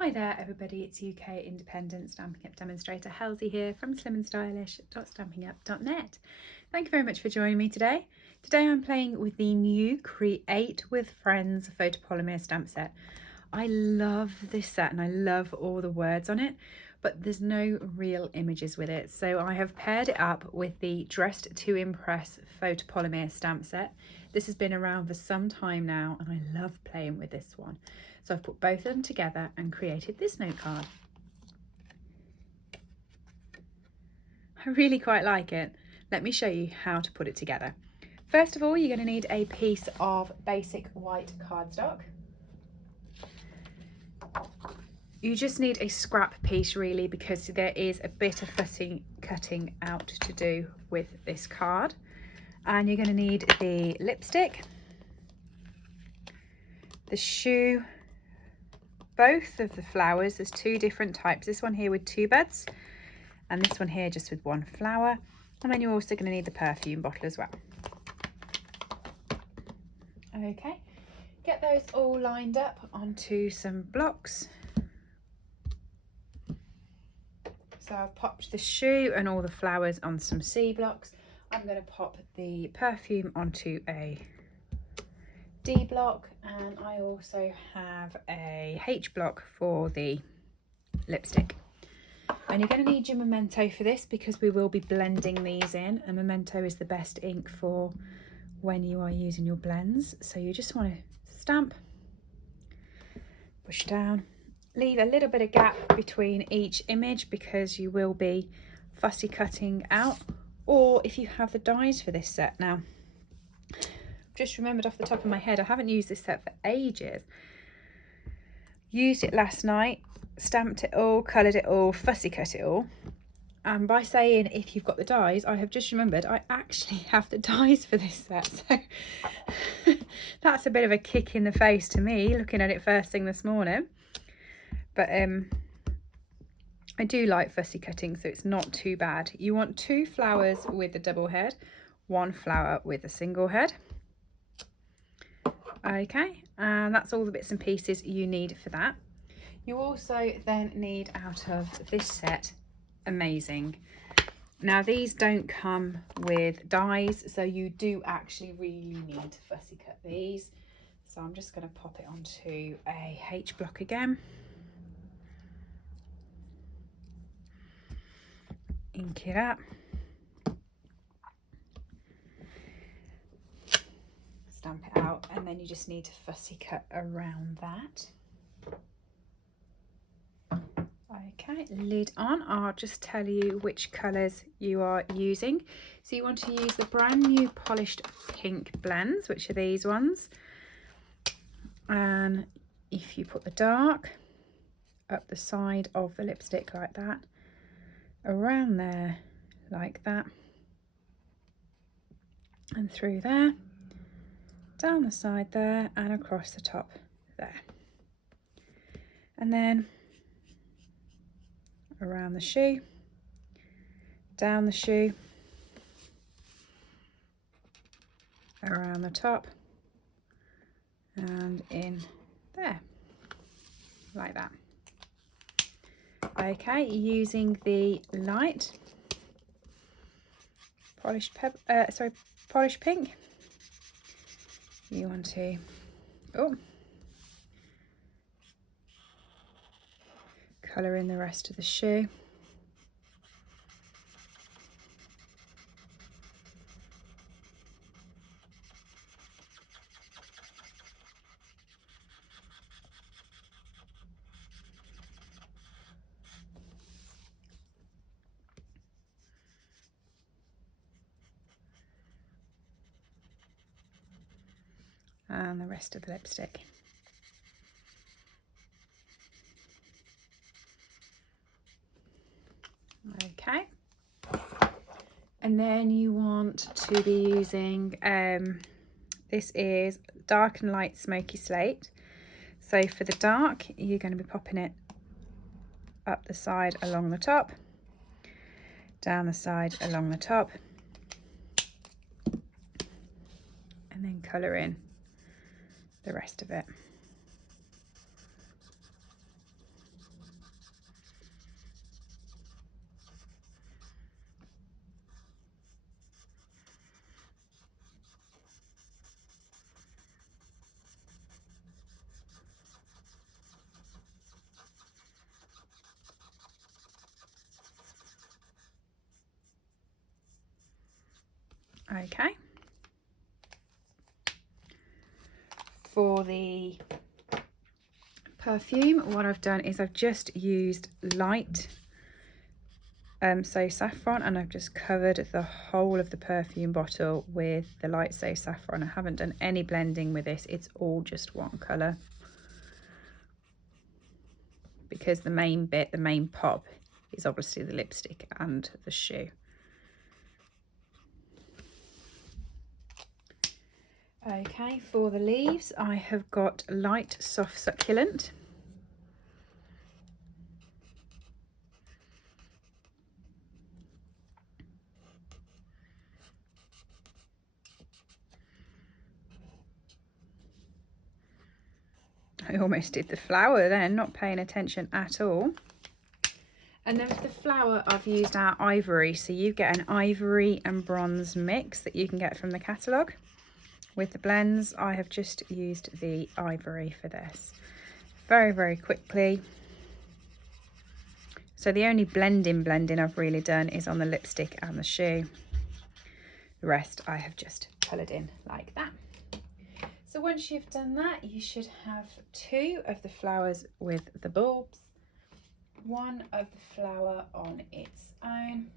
Hi there everybody, it's UK independent Stampin' Up demonstrator Halsey here from SlimmandStylish.stampingup.net. Thank you very much for joining me today. Today I'm playing with the new Create with Friends photopolymer stamp set. I love this set and I love all the words on it, but there's no real images with it. So I have paired it up with the Dressed to Impress photopolymer stamp set. This has been around for some time now and I love playing with this one. So I've put both of them together and created this note card. I really quite like it. Let me show you how to put it together. First of all, you're going to need a piece of basic white cardstock. You just need a scrap piece really, because there is a bit of cutting out to do with this card. And you're going to need the lipstick, the shoe, both of the flowers. There's two different types, this one here with two buds and this one here just with one flower, and then you're also going to need the perfume bottle as well. Okay, get those all lined up onto some blocks. So I've popped the shoe and all the flowers on some C blocks. I'm going to pop the perfume onto a D block, and I also have a H block for the lipstick. And you're going to need your Memento for this because we will be blending these in, and Memento is the best ink for when you are using your blends. So you just want to stamp, push down, leave a little bit of gap between each image because you will be fussy cutting out, or if you have the dies for this set. Now, just remembered off the top of my head, I haven't used this set for ages. Used it last night, stamped it all, coloured it all, fussy cut it all. And by saying if you've got the dies, I have just remembered I actually have the dies for this set. So that's a bit of a kick in the face to me, looking at it first thing this morning. But I do like fussy cutting, so it's not too bad. You want two flowers with a double head, one flower with a single head. Okay, and that's all the bits and pieces you need for that. You also then need, out of this set, Amazing. Now these don't come with dies, so you do actually really need to fussy cut these. So I'm just going to pop it onto a H block again. Ink it up. Stamp it out, and then you just need to fussy cut around that. Okay, lid on. I'll just tell you which colours you are using. So you want to use the brand new polished pink blends, which are these ones. And if you put the dark up the side of the lipstick like that, around there like that, and through there, down the side there, and across the top there. And then around the shoe, down the shoe, around the top, and in there, like that. Okay, using the light polished pink, you want to colour in the rest of the shoe. And the rest of the lipstick. Okay, and then you want to be using this is dark and light smoky slate. So for the dark, you're going to be popping it up the side along the top, down the side along the top, and then colour in the rest of it. Okay. For the perfume, what I've done is I've just used light So Saffron, and I've just covered the whole of the perfume bottle with the light So Saffron. I haven't done any blending with this, it's all just one colour, because the main bit, the main pop, is obviously the lipstick and the shoe. Okay, for the leaves I have got light soft succulent. I almost did the flower then, not paying attention at all. And then for the flower, I've used our ivory. So you get an ivory and bronze mix that you can get from the catalogue. With the blends, I have just used the ivory for this. Very, very quickly. So the only blending I've really done is on the lipstick and the shoe. The rest I have just coloured in like that. So once you've done that, you should have 2 of the flowers with the bulbs, 1 of the flower on its own,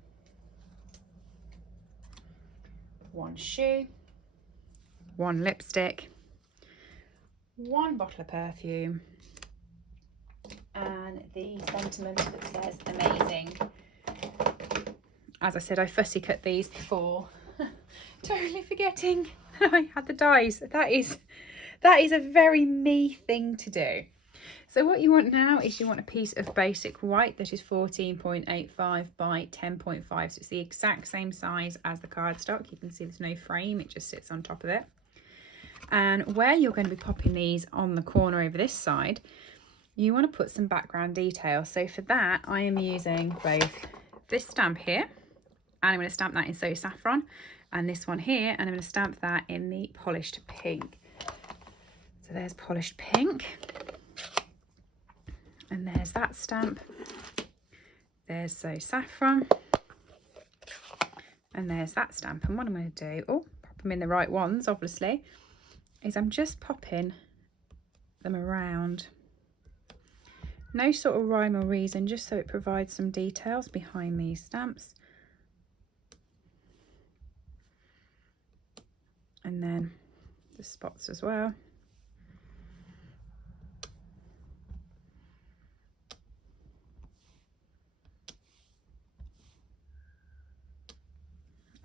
1 shoe, 1 lipstick, 1 bottle of perfume, and the sentiment that says amazing. As I said, I fussy cut these before, totally forgetting I had the dies. That is a very me thing to do. So what you want now is you want a piece of basic white that is 14.85 by 10.5. So it's the exact same size as the cardstock. You can see there's no frame, it just sits on top of it. And where you're going to be popping these on the corner over this side, you want to put some background detail. So for that, I am using both this stamp here, and I'm going to stamp that in So Saffron, and this one here, and I'm going to stamp that in the polished pink. So there's polished pink, and there's that stamp. There's So Saffron, and there's that stamp. And what I'm going to do, pop them in the right ones, obviously, is I'm just popping them around. No sort of rhyme or reason, just so it provides some details behind these stamps. And then the spots as well.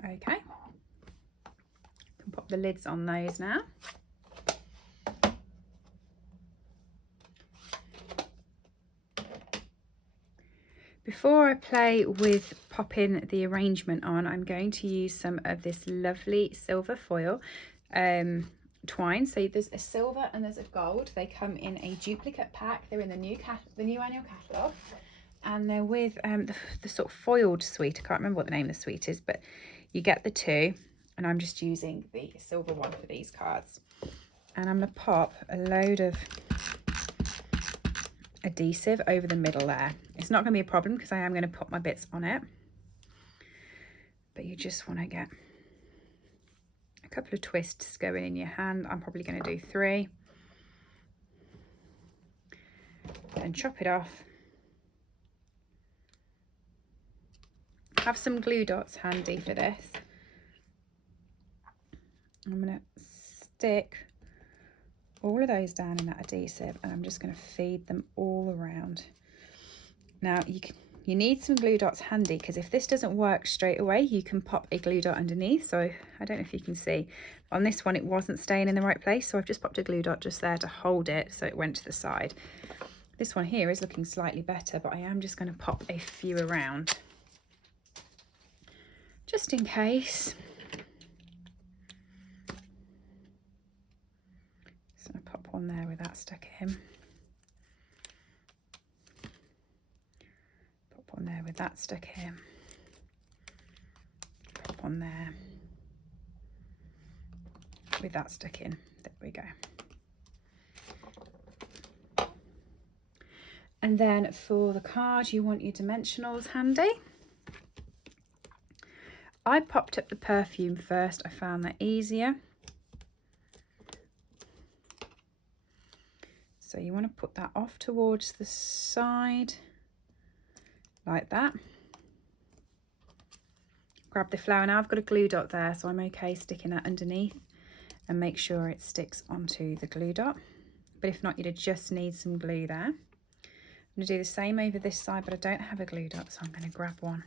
Okay, can pop the lids on those now. Before I play with popping the arrangement on, I'm going to use some of this lovely silver foil twine. So there's a silver and there's a gold. They come in a duplicate pack. They're in the new annual catalogue, and they're with the sort of foiled suite. I can't remember what the name of the suite is, but you get the 2, and I'm just using the silver one for these cards. And I'm going to pop a load of adhesive over the middle there. It's not going to be a problem because I am going to put my bits on it, but you just want to get a couple of twists going in your hand. I'm probably going to do 3, and chop it off. Have some glue dots handy for this. I'm going to stick all of those down in that adhesive, and I'm just going to feed them all around. Now you need some glue dots handy, because if this doesn't work straight away, you can pop a glue dot underneath. So I don't know if you can see, on this one it wasn't staying in the right place, so I've just popped a glue dot just there to hold it so it went to the side. This one here is looking slightly better, but I am just going to pop a few around just in case. So I pop one there with that stuck in. Pop one there with that stuck in. Pop one there with that stuck in. There we go. And then for the card, you want your dimensionals handy. I popped up the perfume first. I found that easier. So you want to put that off towards the side like that. Grab the flower. Now I've got a glue dot there, so I'm okay sticking that underneath and make sure it sticks onto the glue dot. But if not, you'd just need some glue there. I'm going to do the same over this side, but I don't have a glue dot, so I'm going to grab one.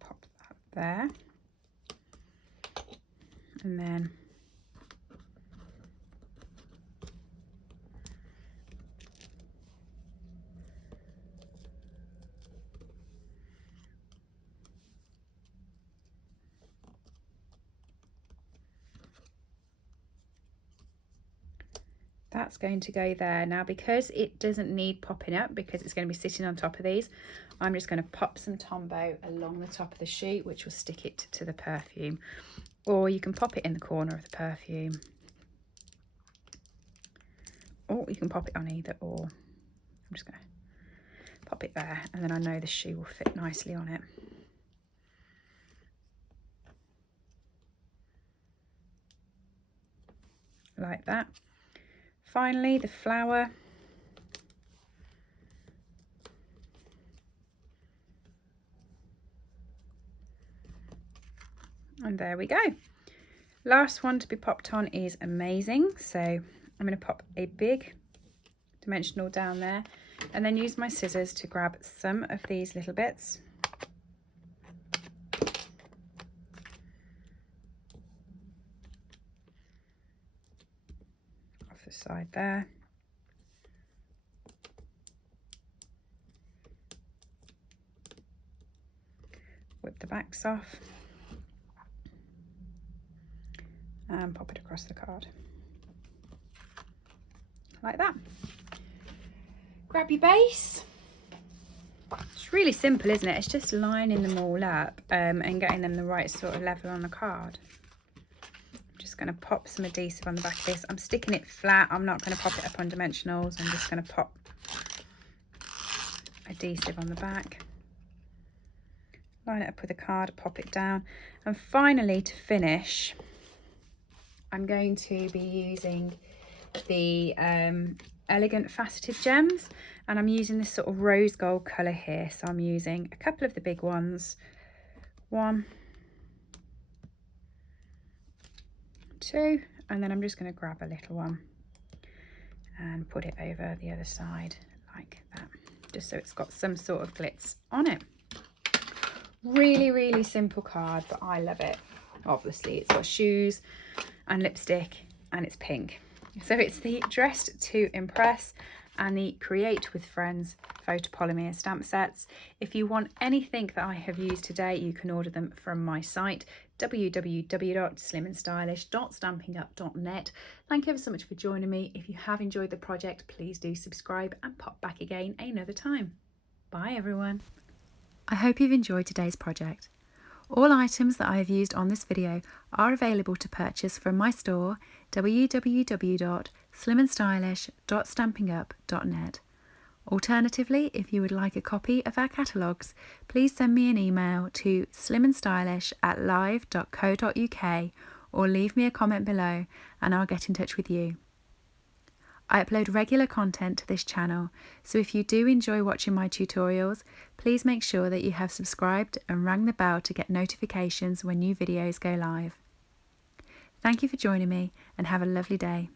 Pop that there. And then that's going to go there. Now, because it doesn't need popping up, because it's going to be sitting on top of these, I'm just going to pop some Tombow along the top of the sheet, which will stick it to the perfume. Or you can pop it in the corner of the perfume. Or you can pop it on either or. I'm just going to pop it there, and then I know the shoe will fit nicely on it. Like that. Finally, the flower. And there we go. Last one to be popped on is amazing. So I'm going to pop a big dimensional down there and then use my scissors to grab some of these little bits. Off the side there. Whip the backs off. And pop it across the card like that. Grab your base. It's really simple, isn't it? It's just lining them all up and getting them the right sort of level on the card. I'm just going to pop some adhesive on the back of this. I'm sticking it flat. I'm not going to pop it up on dimensionals. I'm just going to pop adhesive on the back. Line it up with a card, pop it down. And finally, to finish, I'm going to be using the Elegant Faceted Gems, and I'm using this sort of rose gold colour here. So I'm using a couple of the big ones. 1, 2, and then I'm just going to grab a little one and put it over the other side like that, just so it's got some sort of glitz on it. Really, really simple card, but I love it. Obviously, it's got shoes and lipstick, and it's pink. So it's the Dressed to Impress and the Create with Friends photopolymer stamp sets. If you want anything that I have used today, you can order them from my site, www.slimandstylish.stampinup.net. Thank you ever so much for joining me. If you have enjoyed the project, please do subscribe and pop back again another time. Bye everyone. I hope you've enjoyed today's project. All items that I have used on this video are available to purchase from my store, www.slimandstylish.stampinup.net. Alternatively, if you would like a copy of our catalogues, please send me an email to slimandstylish@live.co.uk or leave me a comment below and I'll get in touch with you. I upload regular content to this channel, so if you do enjoy watching my tutorials, please make sure that you have subscribed and rang the bell to get notifications when new videos go live. Thank you for joining me and have a lovely day.